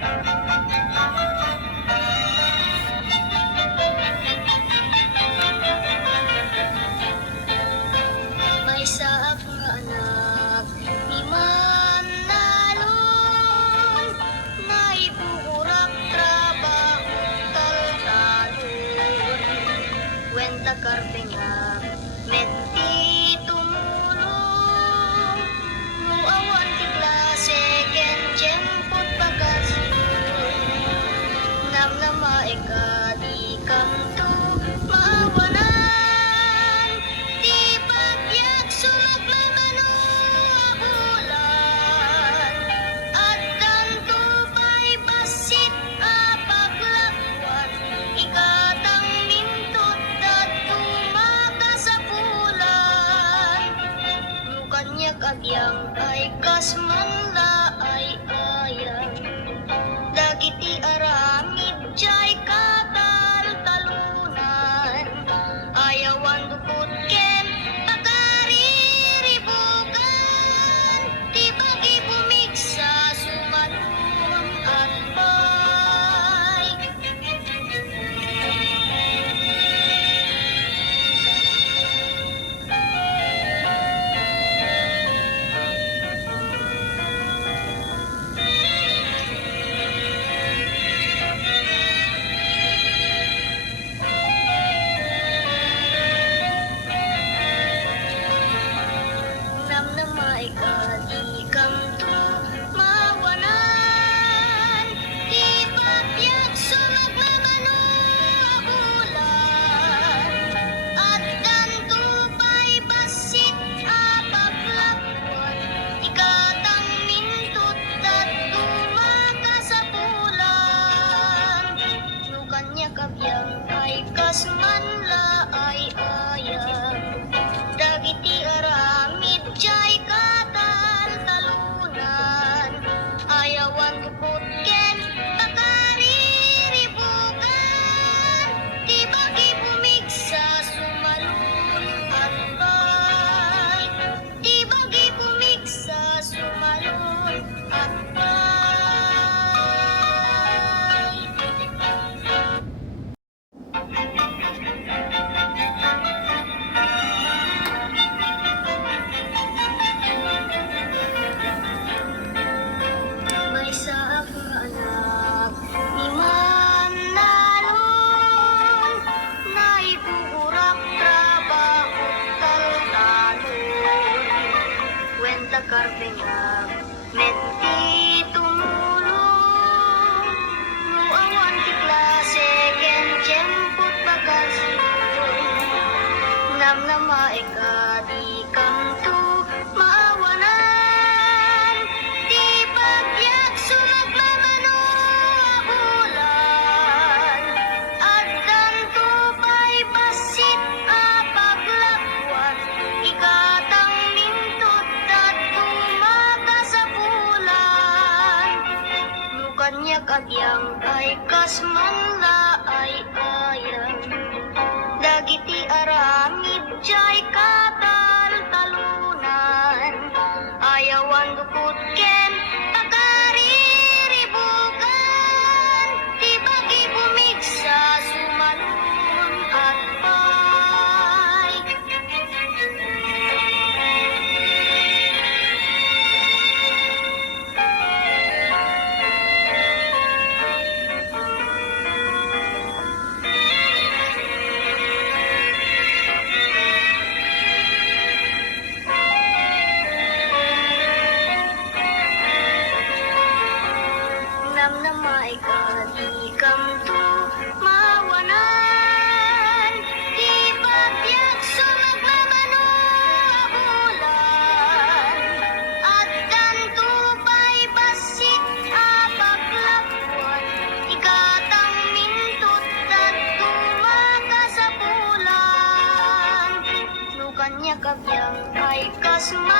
May saak nga anak ni Manalon, naibuhurak trabaho taltalon. Kwenta karpenga, meti tumulong, nuawan ti klase ken tiyempot bagasyon. Namnamaika di kamto maawanan, di pagyak sumagmamano abulan. At tanto pa'y basit apaglakwan, ikatang mintot at tumaka sa bulan. Nukanyak agyang ay kasmanla ay ayang, dagiti aramid jay kataltalunan. Ayawan dukot ken pakariribukan, di bagi bumigsa sumalun at pay. Namnamaika di kamto mawanan, di pagyak sumagmamano abulan. At tanto pa'y basit apaglakwan, ikatang mintot at tumaka sa bulan. Nukanyak agyang ay kasmanla ay ayang, dagiti aramid jay kataltalunan. Ayawan dukot ken pakariribukan, di bagi bumigsa sumalun at pay. Di bagi bumigsa sumalun at pay. May saak nga anak ni Manalon, naibuhurak trabaho taltalon. Kwenta karpenga, meti tumulong, nuawan ti klase ken tiyempot bagasyon. Namnamaika di kamto maawanan, di pagyak sumagmamano abulan. At tanto pa'y basit apaglakwan, ikatang mintot at tumaka sa bulan. Nukanyak agyang ay kasmanla ay ayang, dagiti aramid jay kataltalunan. Ayawan dukot ken pakariribukan, di bagi bumigsa sumalun at pay. Namnamaika di kamto mawanan, di pagyak sumagmamano abulan. At tanto pa'y basit apaglakwan, ikatang mintot at tumaka sa bulan. Nukanyak agyang ay kasman